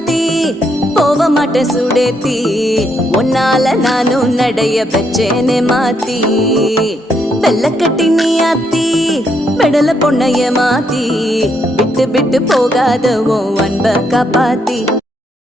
மாத்தி போக மாட்டேன் சுடேத்தி உன்னால நானும் நடைய பெச்சேனே மாத்தி வெள்ளக்கட்டி நீ ஆத்தி பெடல பொண்ணைய மாத்தி விட்டு விட்டு போகாத உன் அன்ப காப்பாத்தி